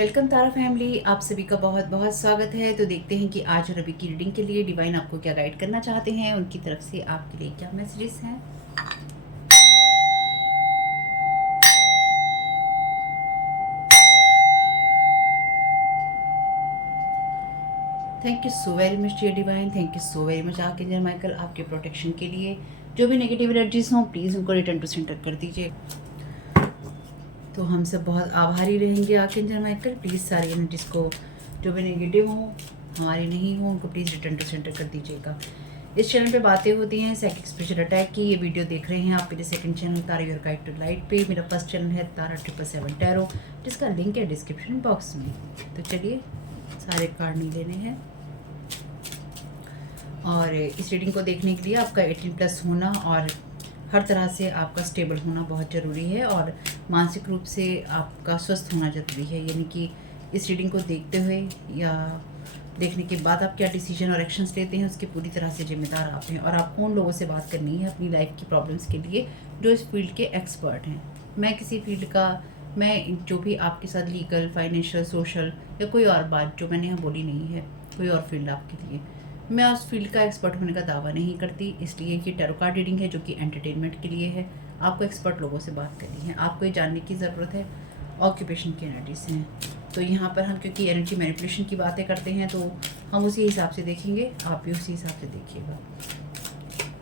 Welcome तारा family, आप सभी का बहुत बहुत स्वागत है। तो देखते हैं कि आज रवि की रीडिंग के लिए डिवाइन आपको क्या गाइड करना चाहते हैं, उनकी तरफ से आपके लिए क्या मैसेजेस हैं। Thank you so very much dear divine, thank you so very much archangel Michael आपके प्रोटेक्शन के लिए। जो भी नेगेटिव एनर्जीज हों प्लीज़ उनको रिटर्न टू सेंटर कर दीजिए। तो हम सब बहुत आभारी रहेंगे आर्कएंजल माइकल, प्लीज़ सारी एनर्जीज को जो भी नेगेटिव हों, हमारी नहीं हो, उनको प्लीज़ रिटर्न टू सेंटर कर दीजिएगा। इस चैनल पे बातें होती हैं साइकिक स्पिरिचुअल अटैक की। ये वीडियो देख रहे हैं आप मेरे second channel Tara your guide to light पे। मेरा फर्स्ट चैनल है तारा 777 टैरो, जिसका लिंक है डिस्क्रिप्शन बॉक्स में। तो चलिए सारे कार्ड नहीं लेने हैं। और इस रीडिंग को देखने के लिए आपका 18+ होना और हर तरह से आपका स्टेबल होना बहुत ज़रूरी है, और मानसिक रूप से आपका स्वस्थ होना ज़रूरी है। यानी कि इस रीडिंग को देखते हुए या देखने के बाद आप क्या डिसीजन और एक्शंस लेते हैं, उसके पूरी तरह से जिम्मेदार आप हैं। और आपको उन लोगों से बात करनी है अपनी लाइफ की प्रॉब्लम्स के लिए जो इस फील्ड के एक्सपर्ट हैं। मैं किसी फील्ड का, मैं जो भी आपके साथ लीगल, फाइनेंशियल, सोशल या कोई और बात जो मैंने यहाँ बोली नहीं है, कोई और फील्ड आपके लिए, मैं उस फील्ड का एक्सपर्ट होने का दावा नहीं करती। इसलिए कि टैरो कार्ड रीडिंग है जो कि एंटरटेनमेंट के लिए है। आपको एक्सपर्ट लोगों से बात करनी है, आपको ये जानने की ज़रूरत है ऑक्यूपेशन की एनर्जी से हैं। तो यहाँ पर हम क्योंकि एनर्जी मैनिपुलेशन की बातें करते हैं, तो हम उसी हिसाब से देखेंगे, आप भी उसी हिसाब से देखिएगा।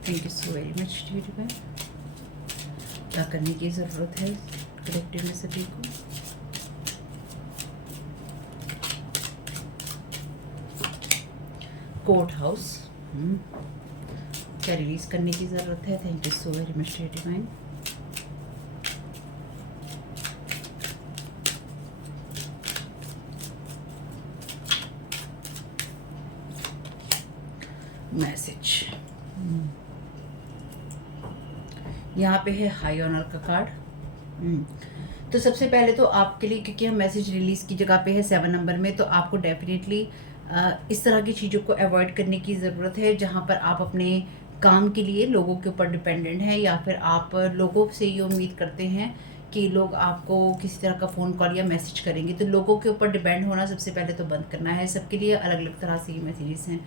Thank you so very much dear. क्या करने की ज़रूरत है कलेक्टिव में सभी को। कोर्ट हाउस, क्या रिलीज करने की ज़रूरत है। Thank you so very much dear divine. Message यहाँ पे है हाई ऑनर का कार्ड। तो सबसे पहले तो आपके लिए, क्योंकि हम मैसेज रिलीज की जगह पे है 7 नंबर में, तो आपको डेफिनेटली इस तरह की चीज़ों को अवॉइड करने की ज़रूरत है जहाँ पर आप अपने काम के लिए लोगों के ऊपर डिपेंडेंट हैं, या फिर आप लोगों से ये उम्मीद करते हैं कि लोग आपको किसी तरह का फ़ोन कॉल या मैसेज करेंगे। तो लोगों के ऊपर डिपेंड होना सबसे पहले तो बंद करना है। सबके लिए अलग अलग तरह से ये मैसेजेस हैं।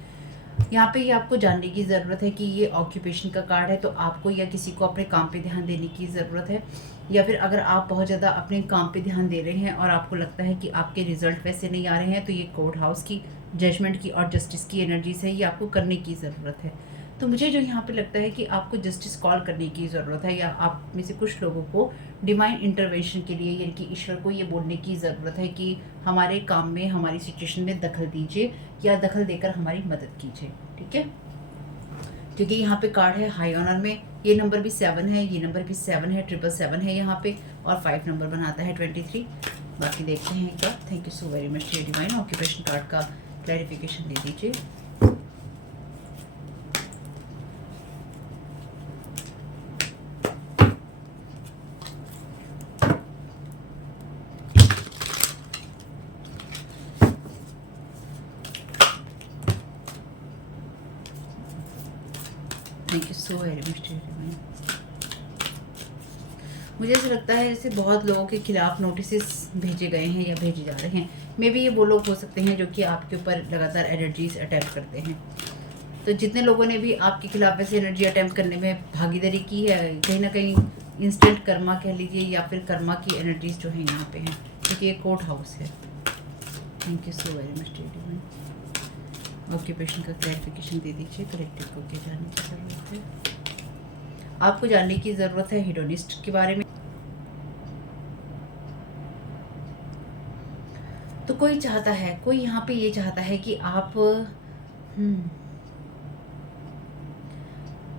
यहाँ पे ये आपको जानने की ज़रूरत है कि ये ऑक्यूपेशन का कार्ड है, तो आपको या किसी को अपने काम पे ध्यान देने की ज़रूरत है, या फिर अगर आप बहुत ज़्यादा अपने काम पे ध्यान दे रहे हैं और आपको लगता है कि आपके रिजल्ट वैसे नहीं आ रहे हैं, तो ये कोर्ट हाउस की, जजमेंट की और जस्टिस की एनर्जीज है, ये आपको करने की ज़रूरत है। तो मुझे जो यहाँ पे लगता है कि आपको जस्टिस कॉल करने की ज़रूरत है, या आप में से कुछ लोगों को डिवाइन इंटरवेंशन के लिए, यानी कि ईश्वर को ये बोलने की ज़रूरत है कि हमारे काम में, हमारी सिचुएशन में दखल दीजिए या दखल देकर हमारी मदद कीजिए। ठीक है, क्योंकि यहाँ पे कार्ड है हाई ऑनर में, ये नंबर भी 7 है, ये नंबर भी 7 है, 777 है यहाँ पे, और 5 नंबर बनाता है 23। बाकी देखते हैं क्या। Thank you so very much dear divine. Occupation card का क्लैरिफिकेशन दे दीजिए। Thank you so very much dear divine. मुझे ऐसा लगता है जैसे बहुत लोगों के खिलाफ नोटिस भेजे गए हैं या भेजे जा रहे हैं। मे बी ये वो लोग हो सकते हैं जो कि आपके ऊपर लगातार एनर्जीज अटैम्प्ट करते हैं। तो जितने लोगों ने भी आपके खिलाफ ऐसे एनर्जी अटैम्प्ट करने में भागीदारी की है, कहीं ना कहीं इंस्टेंट कर्मा कह लीजिए, या फिर कर्मा की एनर्जीज जो है यहाँ पे हैं, क्योंकि ये कोर्ट हाउस है। Thank you so very much dear divine. Occupation का क्लैरिफिकेशन दे दीजिए। कलेक्टिव को क्या जानने की ज़रूरत है। आपको जानने की ज़रूरत है हेडोनिस्ट के बारे में। तो कोई चाहता है, कोई यहाँ पे ये चाहता है कि आप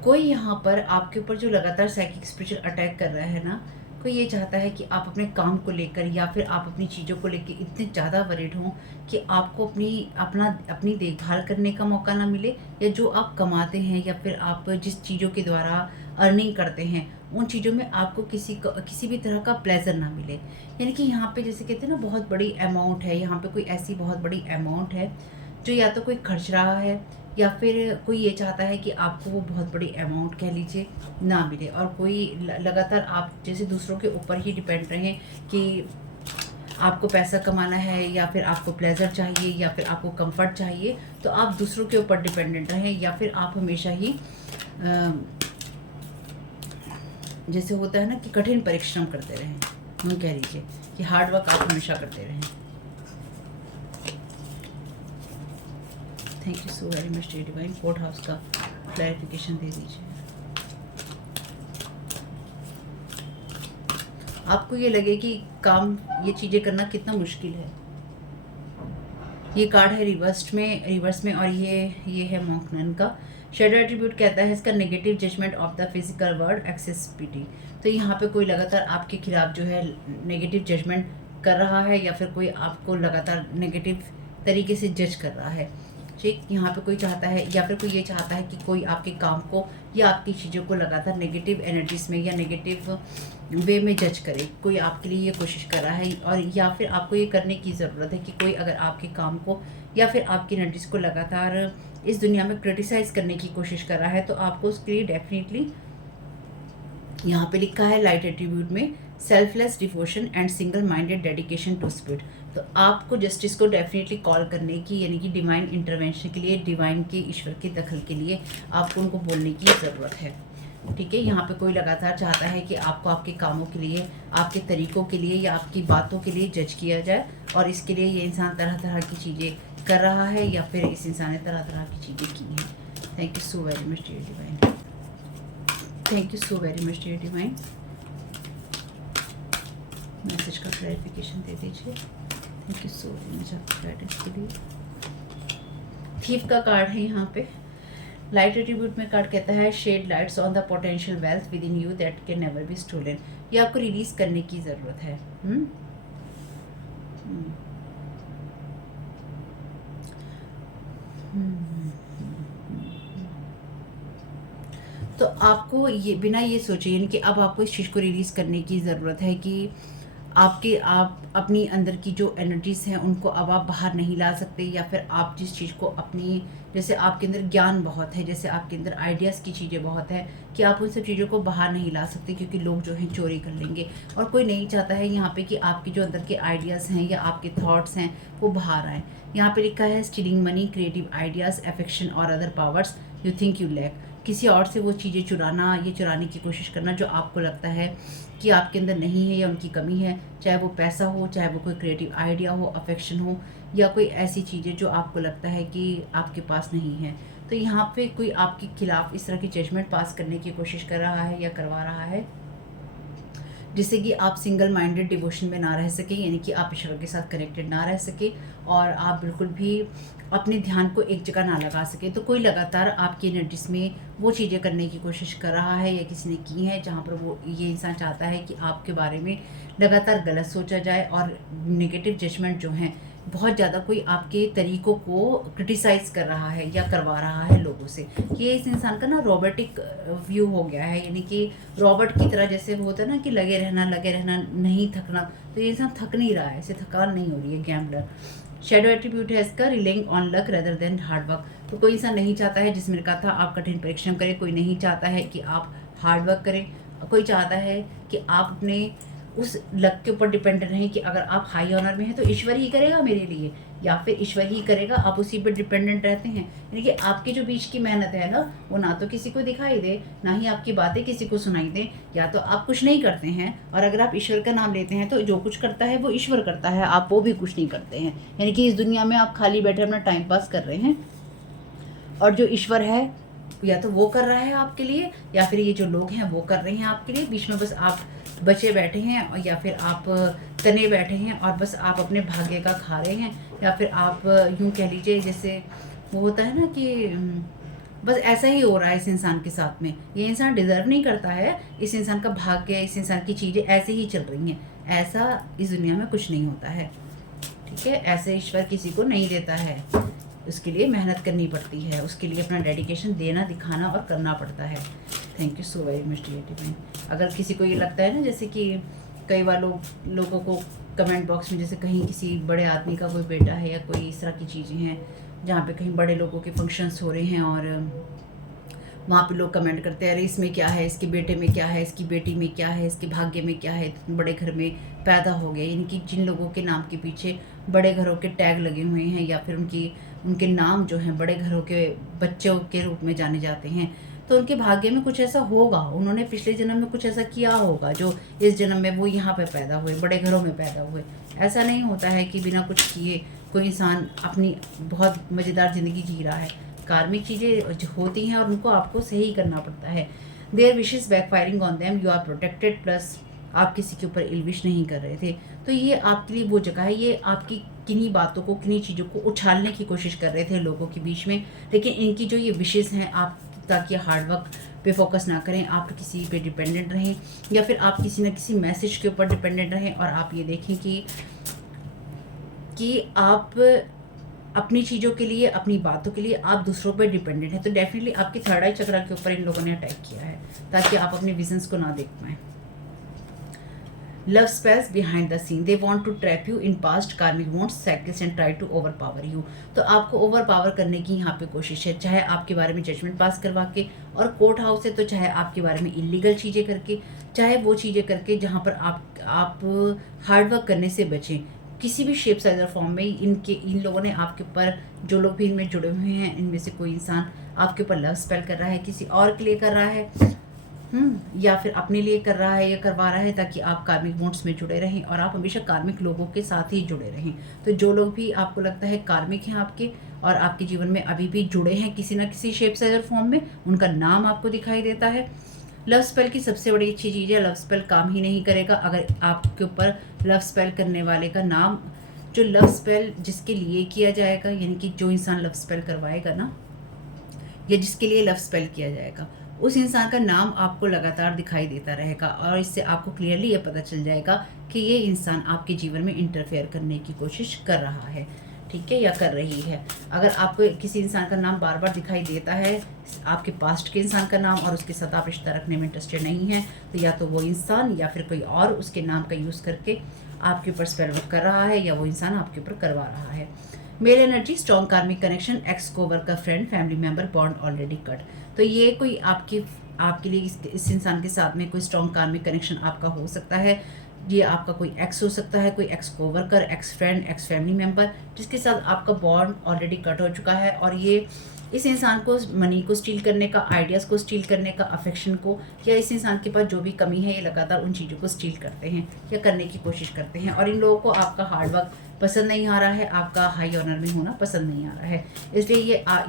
कोई यहाँ पर आपके ऊपर जो लगातार साइकिक स्पिरिचुअल अटैक कर रहा है ना, कोई ये चाहता है कि आप अपने काम को लेकर या फिर आप अपनी चीज़ों को लेकर इतने ज़्यादा वरीड हों कि आपको अपनी देखभाल करने का मौका ना मिले, या जो आप कमाते हैं या फिर आप जिस चीज़ों के द्वारा अर्निंग करते हैं उन चीज़ों में आपको किसी भी तरह का प्लेजर ना मिले। यानी कि यहाँ पे जैसे कहते हैं ना, बहुत बड़ी अमाउंट है, यहाँ पे कोई ऐसी बहुत बड़ी अमाउंट है जो या तो कोई खर्च रहा है, या फिर कोई ये चाहता है कि आपको वो बहुत बड़ी अमाउंट कह लीजिए ना मिले, और कोई लगातार आप जैसे दूसरों के ऊपर ही डिपेंड रहें कि आपको पैसा कमाना है या फिर आपको प्लेजर चाहिए या फिर आपको कंफर्ट चाहिए, तो आप दूसरों के ऊपर डिपेंडेंट रहें, या फिर आप हमेशा ही जैसे होता है ना कि कठिन परिश्रम करते रहें, यूँ कह लीजिए कि हार्ड वर्क आप हमेशा करते रहें। Thank you so very much dear divine. Fourth house का क्लैरिफिकेशन दे दीजिए। आपको ये लगे कि काम, ये चीज़ें करना कितना मुश्किल है। ये कार्ड है रिवर्स में और ये है मॉन्कनन का। शेडो एट्रीब्यूट कहता है इसका negative judgement of the physical world accessibility. तो यहाँ पे कोई लगातार आपके खिलाफ जो है नेगेटिव जजमेंट कर रहा है, या फिर कोई आपको लगातार नेगेटिव तरीके से जज कर रहा है। ठीक, यहाँ पे कोई चाहता है या फिर कोई ये चाहता है कि कोई आपके काम को या आपकी चीज़ों को लगातार नेगेटिव एनर्जीज में या नेगेटिव वे में जज करे। कोई आपके लिए ये कोशिश कर रहा है, और या फिर आपको ये करने की ज़रूरत है कि कोई अगर आपके काम को या फिर आपकी एनर्जीज को लगातार इस दुनिया में क्रिटिसाइज करने की कोशिश कर रहा है, तो आपको उसके लिए डेफिनेटली यहाँ पे लिखा है लाइट एट्रीब्यूट में selfless devotion and single minded dedication to spirit. तो आपको जस्टिस को डेफिनेटली कॉल करने की, यानी कि डिवाइन इंटरवेंशन के लिए, डिवाइन के ईश्वर के दखल के लिए आपको उनको बोलने की ज़रूरत है। ठीक है, यहाँ पे कोई लगातार चाहता है कि आपको आपके कामों के लिए, आपके तरीकों के लिए या आपकी बातों के लिए जज किया जाए, और इसके लिए ये इंसान तरह तरह की चीज़ें कर रहा है या फिर इस इंसान ने तरह तरह की चीज़ें की हैं। Thank you so very much dear divine. Thank you so very much dear divine. Message का क्लैरिफिकेशन दे दीजिए। Thank you so very much आपके गाइडेंस के लिए। थीफ का कार्ड है यहाँ पे। लाइट एट्रीब्यूट में कार्ड कहता है shed lights on the potential wealth within you that can never be stolen. ये आपको रिलीज करने की ज़रूरत है। तो आपको ये बिना ये सोचे, यानी कि अब आपको इस चीज़ को रिलीज़ करने की ज़रूरत है कि आप अपनी अंदर की जो एनर्जीज़ हैं उनको अब आप बाहर नहीं ला सकते, या फिर आप जिस चीज़ को अपनी, जैसे आपके अंदर ज्ञान बहुत है, जैसे आपके अंदर आइडियाज़ की चीज़ें बहुत है, कि आप उन सब चीज़ों को बाहर नहीं ला सकते क्योंकि लोग जो हैं चोरी कर लेंगे। और कोई नहीं चाहता है यहाँ पे कि आपके जो अंदर के आइडियाज़ हैं या आपके थॉट्स हैं वो बाहर आएँ। यहाँ पे लिखा है stealing money, creative ideas, affection और other powers you think you lack. किसी और से वो चीज़ें चुराना, ये चुराने की कोशिश करना जो आपको लगता है कि आपके अंदर नहीं है या उनकी कमी है, चाहे वो पैसा हो, चाहे वो कोई क्रिएटिव आइडिया हो, अफेक्शन हो, या कोई ऐसी चीज़ें जो आपको लगता है कि आपके पास नहीं है। तो यहाँ पे कोई आपके खिलाफ इस तरह की जजमेंट पास करने की कोशिश कर रहा है या करवा रहा है, जिससे कि आप सिंगल माइंडेड डिवोशन में ना रह सके, यानी कि आप ईश्वर के साथ कनेक्टेड ना रह सके, और आप बिल्कुल भी अपने ध्यान को एक जगह ना लगा सके। तो कोई लगातार आपकी एनर्जीज में वो चीज़ें करने की कोशिश कर रहा है या किसी ने की है जहाँ पर वो ये इंसान चाहता है कि आपके बारे में लगातार गलत सोचा जाए, और नेगेटिव जजमेंट जो हैं बहुत ज़्यादा कोई आपके तरीकों को क्रिटिसाइज कर रहा है या करवा रहा है लोगों से। ये इस इंसान का ना रोबोटिक व्यू हो गया है, यानी कि रॉबर्ट की तरह, जैसे वो होता है ना कि लगे रहना, नहीं थकना। तो ये इंसान थक नहीं रहा है, इसे थकान नहीं हो रही है। गैम्बलर शेडो एट्रीब्यूट है इसका, relying on luck rather than hard work. तो कोई इंसान नहीं चाहता है, जिसमें मैंने कहा था आप कठिन परिश्रम करें, कोई नहीं चाहता है कि आप हार्ड वर्क करें, कोई चाहता है कि आप अपने उस लक के ऊपर डिपेंड रहें कि अगर आप हाई ऑनर में हैं तो ईश्वर ही करेगा मेरे लिए, या फिर ईश्वर ही करेगा, आप उसी पर डिपेंडेंट रहते हैं। यानी कि आपकी जो बीच की मेहनत है ना, वो ना तो किसी को दिखाई दे, ना ही आपकी बातें किसी को सुनाई दे, या तो आप कुछ नहीं करते हैं, और अगर आप ईश्वर का नाम लेते हैं तो जो कुछ करता है वो ईश्वर करता है, आप वो भी कुछ नहीं करते हैं। यानी कि इस दुनिया में आप खाली बैठे अपना टाइम पास कर रहे हैं, और जो ईश्वर है या तो वो कर रहा है आपके लिए, या फिर ये जो लोग हैं वो कर रहे हैं आपके लिए। बीच में बस आप बचे बैठे हैं, और या फिर आप तने बैठे हैं और बस आप अपने भाग्य का खा रहे हैं, या फिर आप यूँ कह लीजिए जैसे वो होता है ना कि बस ऐसा ही हो रहा है इस इंसान के साथ में। ये इंसान डिज़र्व नहीं करता है, इस इंसान का भाग्य, इस इंसान की चीज़ें ऐसे ही चल रही हैं। ऐसा इस दुनिया में कुछ नहीं होता है, ठीक है। ऐसे ईश्वर किसी को नहीं देता है, उसके लिए मेहनत करनी पड़ती है, उसके लिए अपना डेडिकेशन देना, दिखाना और करना पड़ता है। Thank you so very much dear divine. अगर किसी को ये लगता है ना, जैसे कि कई बार लोगों को कमेंट बॉक्स में, जैसे कहीं किसी बड़े आदमी का कोई बेटा है या कोई इस तरह की चीज़ें हैं जहाँ पे कहीं बड़े लोगों के फंक्शंस हो रहे हैं और वहाँ पे लोग कमेंट करते हैं, अरे इसमें क्या है, इसके बेटे में क्या है, इसकी बेटी में क्या है, इसके भाग्य में क्या है, इतने बड़े घर में पैदा हो गया। यानी कि जिन लोगों के नाम के पीछे बड़े घरों के टैग लगे हुए हैं या फिर उनके नाम जो हैं बड़े घरों के बच्चों के रूप में जाने जाते हैं, तो उनके भाग्य में कुछ ऐसा होगा, उन्होंने पिछले जन्म में कुछ ऐसा किया होगा जो इस जन्म में वो यहाँ पे पैदा हुए, बड़े घरों में पैदा हुए। ऐसा नहीं होता है कि बिना कुछ किए कोई इंसान अपनी बहुत मज़ेदार ज़िंदगी जी रहा है। कार्मिक चीज़ें होती हैं और उनको आपको सही करना पड़ता है। Their wishes backfiring on them, you are protected, plus आप किसी के ऊपर इल्विश नहीं कर रहे थे। तो ये आपके लिए वो जगह है, ये आपकी किन्हीं बातों को, किन्हीं चीज़ों को उछालने की कोशिश कर रहे थे लोगों के बीच में। लेकिन इनकी जो ये विशेस हैं, आप ताकि हार्ड वर्क पे फोकस ना करें, आप किसी पे डिपेंडेंट रहें या फिर आप किसी न किसी मैसेज के ऊपर डिपेंडेंट रहें। और आप ये देखें कि आप अपनी चीज़ों के लिए, अपनी बातों के लिए आप दूसरों पर डिपेंडेंट हैं। तो डेफिनेटली आपके थर्ड आई चक्र के ऊपर इन लोगों ने अटैक किया है ताकि आप अपने विजन्स को ना देख पाएँ। Love spells behind the scene, they want to trap you in past karmic wants cycles and try to overpower you. तो आपको ओवर पावर करने की यहाँ पे कोशिश है, चाहे आपके बारे में जजमेंट पास करवा के, और कोर्ट हाउस है तो चाहे आपके बारे में इलीगल चीज़ें करके, चाहे वो चीज़ें करके जहाँ पर आप हार्ड वर्क करने से बचें। किसी भी शेप साइज और फॉर्म में इन लोगों ने आपके ऊपर, जो लोग भी इनमें जुड़े हुए हैं, इनमें से कोई इंसान आपके ऊपर लव स्पेल कर रहा है, किसी और के लिए कर रहा है, या फिर अपने लिए कर रहा है या करवा रहा है ताकि आप कार्मिक बॉन्ड्स में जुड़े रहें और आप हमेशा कार्मिक लोगों के साथ ही जुड़े रहें। तो जो लोग भी आपको लगता है कार्मिक हैं आपके और आपके जीवन में अभी भी जुड़े हैं किसी ना किसी शेप साइज और फॉर्म में, उनका नाम आपको दिखाई देता है। लव स्पेल की सबसे बड़ी अच्छी चीज़ है, लव स्पेल काम ही नहीं करेगा अगर आपके ऊपर लव स्पेल करने वाले का नाम, जो लव स्पेल जिसके लिए किया जाएगा, यानी कि जो इंसान लव स्पेल करवाएगा ना, या जिसके लिए लव स्पेल किया जाएगा, उस इंसान का नाम आपको लगातार दिखाई देता रहेगा और इससे आपको क्लियरली ये पता चल जाएगा कि ये इंसान आपके जीवन में इंटरफेयर करने की कोशिश कर रहा है, ठीक है, या कर रही है। अगर आपको किसी इंसान का नाम बार बार दिखाई देता है, आपके पास्ट के इंसान का नाम, और उसके साथ आप रिश्ता रखने में इंटरेस्टेड नहीं है, तो या तो वो इंसान या फिर कोई और उसके नाम का यूज़ करके आपके ऊपर स्पेल वर्क कर रहा है, या वो इंसान आपके ऊपर करवा रहा है। Mail energy, strong karmic connection, x coworker, friend, family member, bond already cut. तो ये कोई आपके लिए इस इंसान के साथ में कोई स्ट्रॉन्ग कार्मिक कनेक्शन आपका हो सकता है। ये आपका कोई एक्स हो सकता है, कोई x co-worker, x friend, x family member, जिसके साथ आपका बॉन्ड ऑलरेडी कट हो चुका है। और ये इस इंसान को मनी को स्टील करने का, आइडियाज़ को स्टील करने का, अफेक्शन को, या इस इंसान के पास जो भी कमी है, ये लगातार उन चीज़ों को स्टील करते हैं या करने की कोशिश करते हैं। और इन लोगों को आपका हार्ड वर्क पसंद नहीं आ रहा है, आपका हाई ऑनर में होना पसंद नहीं आ रहा है। इसलिए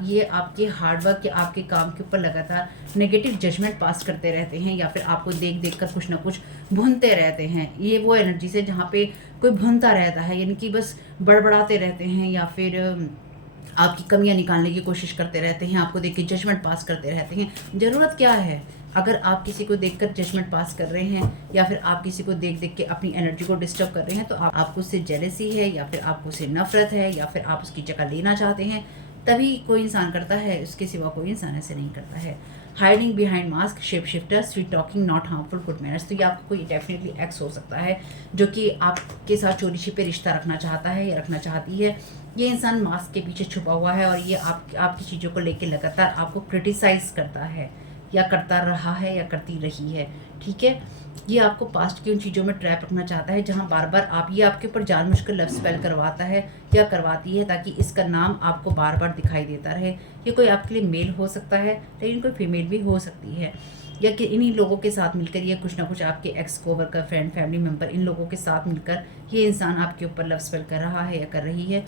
ये आपके हार्ड वर्क या आपके काम के ऊपर लगातार नेगेटिव जजमेंट पास करते रहते हैं, या फिर आपको देख देख कर कुछ ना कुछ भुनते रहते हैं। ये वो एनर्जी से जहाँ पे कोई भुनता रहता है, यानी कि बस बड़बड़ाते रहते हैं या फिर आपकी कमियां निकालने की कोशिश करते रहते हैं, आपको देख के जजमेंट पास करते रहते हैं। ज़रूरत क्या है? अगर आप किसी को देखकर जजमेंट पास कर रहे हैं या फिर आप किसी को देख देख के अपनी एनर्जी को डिस्टर्ब कर रहे हैं, तो आपको उससे जेलसी है या फिर आपको उससे नफरत है या फिर आप उसकी जगह लेना चाहते हैं, तभी कोई इंसान करता है, उसके सिवा कोई इंसान ऐसे नहीं करता है। Hiding behind mask, shape shifter, sweet talking, not harmful, good manners. तो ये आपका कोई डेफिनेटली एक्स हो सकता है जो कि आपके साथ चोरी छिपे रिश्ता रखना चाहता है या रखना चाहती है। ये इंसान मास्क के पीछे छुपा हुआ है और ये आपकी चीज़ों को लेकर लगातार आपको क्रिटिसाइज करता है या करता रहा है या करती रही है, ठीक है। ये आपको पास्ट की उन चीज़ों में ट्रैप रखना चाहता है जहाँ बार बार ये आपके ऊपर जानबूझकर लव स्पेल करवाता है या करवाती है ताकि इसका नाम आपको बार बार दिखाई देता रहे। ये कोई आपके लिए मेल हो सकता है, लेकिन कोई फीमेल भी हो सकती है, या कि इन्हीं लोगों के साथ मिलकर ये कुछ ना कुछ आपके ex coworker, friend, family member, इन लोगों के साथ मिलकर ये इंसान आपके ऊपर लव स्पेल कर रहा है या कर रही है।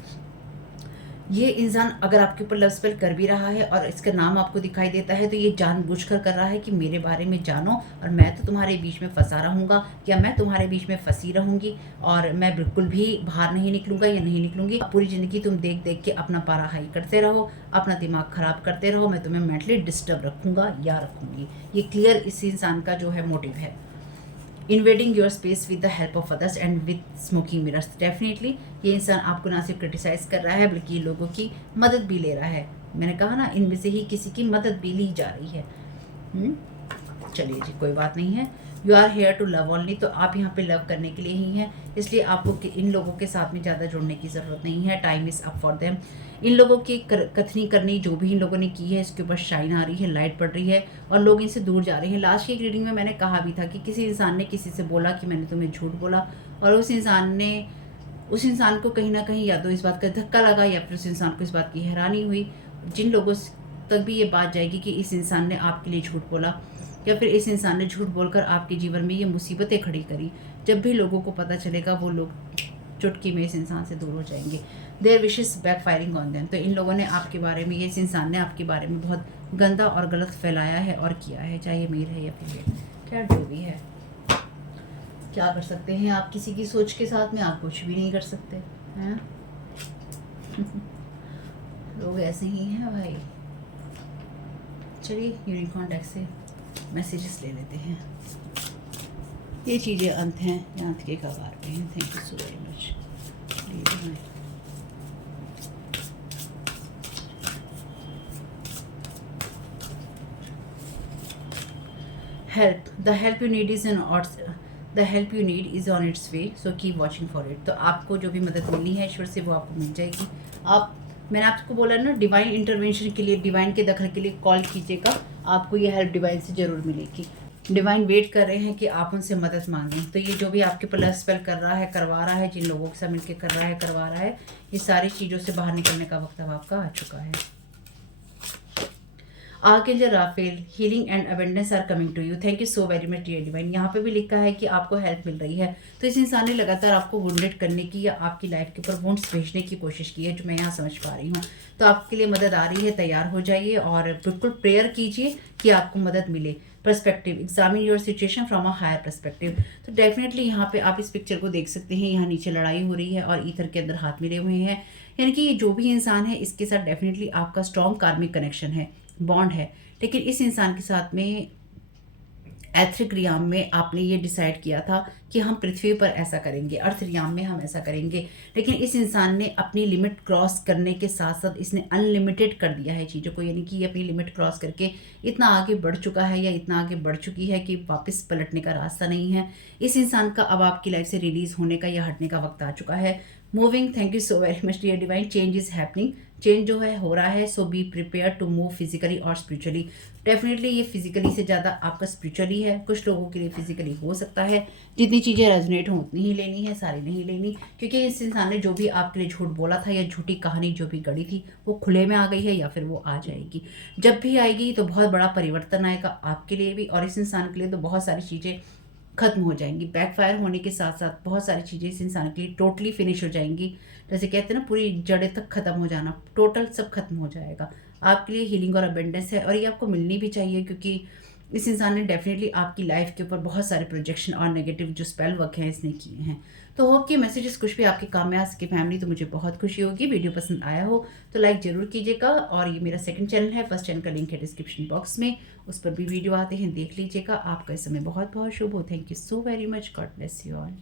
ये इंसान अगर आपके ऊपर लव स्पेल कर भी रहा है और इसका नाम आपको दिखाई देता है, तो ये जानबूझकर कर रहा है कि मेरे बारे में जानो और मैं तो तुम्हारे बीच में फंसा रहूँगा या मैं तुम्हारे बीच में फंसी रहूँगी और मैं बिल्कुल भी बाहर नहीं निकलूँगा या नहीं निकलूँगी। पूरी ज़िंदगी तुम देख देख के अपना पारा हाई करते रहो, अपना दिमाग ख़राब करते रहो, मैं तुम्हें मेंटली डिस्टर्ब रखूँगा या रखूँगी। ये क्लियर इस इंसान का जो है मोटिव है। Invading your space with the help of others and with smoking mirrors. Definitely ये इंसान आपको ना सिर्फ क्रिटिसाइज कर रहा है बल्कि ये लोगों की मदद भी ले रहा है। मैंने कहा ना, इनमें से ही किसी की मदद भी ली जा रही है। चलिए जी, कोई बात नहीं है। You are here to love only, तो आप यहाँ पे लव करने के लिए ही हैं, इसलिए आपको इन लोगों के साथ में ज़्यादा जुड़ने की ज़रूरत नहीं है। Time is up for them. इन लोगों की कथनी करनी जो भी इन लोगों ने की है, इसके ऊपर शाइन आ रही है, लाइट पड़ रही है और लोग इनसे दूर जा रहे हैं। लास्ट की एक रीडिंग में मैंने कहा भी था कि किसी इंसान ने किसी से बोला कि मैंने तुम्हें झूठ बोला, और उस इंसान को कहीं ना कहीं या तो इस बात का धक्का लगा या फिर उस इंसान को इस बात की हैरानी हुई। जिन लोगों तक भी ये बात जाएगी कि इस इंसान ने आपके लिए झूठ बोला या फिर इस इंसान ने झूठ बोलकर आपके जीवन में ये मुसीबतें खड़ी करी, जब भी लोगों को पता चलेगा वो लोग चुटकी में इस इंसान से दूर हो जाएंगे। Their wishes backfiring on them, तो इन लोगों ने आपके बारे में, ये इस इंसान ने आपके बारे में बहुत गंदा और गलत फैलाया है और किया है, चाहे ये मेल है या फीमेल, क्या जो भी है। क्या कर सकते हैं आप किसी की सोच के साथ में? आप कुछ भी नहीं कर सकते हैं। लोग ऐसे ही हैं भाई। चलिए यूनिकॉर्न डेक से मैसेजेस ले लेते हैं। ये चीज़ें अंत हैं या अंत के कगार पे हैं। Thank you so very much. Help, the help you need is on it's way, so keep watching for it. तो आपको जो भी मदद मिलनी है ईश्वर से वो आपको मिल जाएगी। मैंने आपको बोला ना, डिवाइन इंटरवेंशन के लिए, डिवाइन के दखल के लिए कॉल कीजिएगा, आपको ये हेल्प डिवाइन से ज़रूर मिलेगी। डिवाइन वेट कर रहे हैं कि आप उनसे मदद मांगें। तो ये जो भी आपके प्लस स्पेल कर रहा है, करवा रहा है, जिन लोगों के साथ मिलकर कर रहा है, करवा रहा है, ये सारी चीज़ों से बाहर निकलने का वक्त अब आपका आ चुका है। Archangel Raphael, healing and abundance are coming to you. Thank you so very much dear divine. यहाँ पे भी लिखा है कि आपको हेल्प मिल रही है। तो इस इंसान ने लगातार आपको वुंडेड करने की या आपकी लाइफ के ऊपर वुंड्स भेजने की कोशिश की है, जो मैं यहाँ समझ पा रही हूँ। तो आपके लिए मदद आ रही है, तैयार हो जाइए और बिल्कुल प्रेयर कीजिए कि आपको मदद मिले। Perspective, examine your situation from a higher perspective. तो डेफिनेटली यहाँ पे आप इस पिक्चर को देख सकते हैं, यहाँ नीचे लड़ाई हो रही है और ईथर के अंदर हाथ मिले हुए हैं। यानी कि ये जो भी इंसान है, इसके साथ डेफिनेटली आपका स्ट्रॉन्ग कार्मिक कनेक्शन है, बॉन्ड है। लेकिन इस इंसान के साथ में एथरिक रियाम में आपने ये डिसाइड किया था कि हम पृथ्वी पर ऐसा करेंगे, अर्थ रियाम में हम ऐसा करेंगे। लेकिन इस इंसान ने अपनी लिमिट क्रॉस करने के साथ साथ इसने अनलिमिटेड कर दिया है चीज़ों को, यानी कि ये अपनी लिमिट क्रॉस करके इतना आगे बढ़ चुका है या इतना आगे बढ़ चुकी है कि वापस पलटने का रास्ता नहीं है। इस इंसान का अब आपकी लाइफ से रिलीज होने का या हटने का वक्त आ चुका है। Moving, thank you so very much dear divine. Change is happening, change जो है हो रहा है। So be prepare to move physically और स्पिरिचुअली। डेफिनेटली ये फिजिकली से ज़्यादा आपका स्पिरिचुअली है। कुछ लोगों के लिए फिजिकली हो सकता है। जितनी चीज़ें रेजोनेट हों उतनी ही लेनी है, सारी नहीं लेनी, क्योंकि इस इंसान ने जो भी आपके लिए झूठ बोला था या झूठी कहानी जो भी गढ़ी थी वो खुले में आ गई है या फिर वो आ जाएगी। जब भी आएगी तो बहुत बड़ा परिवर्तन आएगा आपके लिए भी और इस इंसान के लिए तो बहुत सारी चीज़ें खत्म हो जाएंगी। बैकफायर होने के साथ साथ बहुत सारी चीज़ें इस इंसान के लिए टोटली फिनिश हो जाएंगी। जैसे कहते हैं ना, पूरी जड़ें तक खत्म हो जाना, टोटल सब खत्म हो जाएगा। आपके लिए हीलिंग और अबेंडेंस है और ये आपको मिलनी भी चाहिए, क्योंकि इस इंसान ने डेफिनेटली आपकी लाइफ के ऊपर बहुत सारे प्रोजेक्शन और नेगेटिव जो स्पेल वर्क हैं इसने किए हैं। तो होप कि मैसेजेस कुछ भी आपके काम में आ सके फैमिली, तो मुझे बहुत खुशी होगी। वीडियो पसंद आया हो तो लाइक ज़रूर कीजिएगा और ये मेरा सेकंड चैनल है, फर्स्ट चैनल का लिंक है डिस्क्रिप्शन बॉक्स में, उस पर भी वीडियो आते हैं, देख लीजिएगा। आपका इस समय बहुत बहुत शुभ हो। Thank you so very much. God bless you all.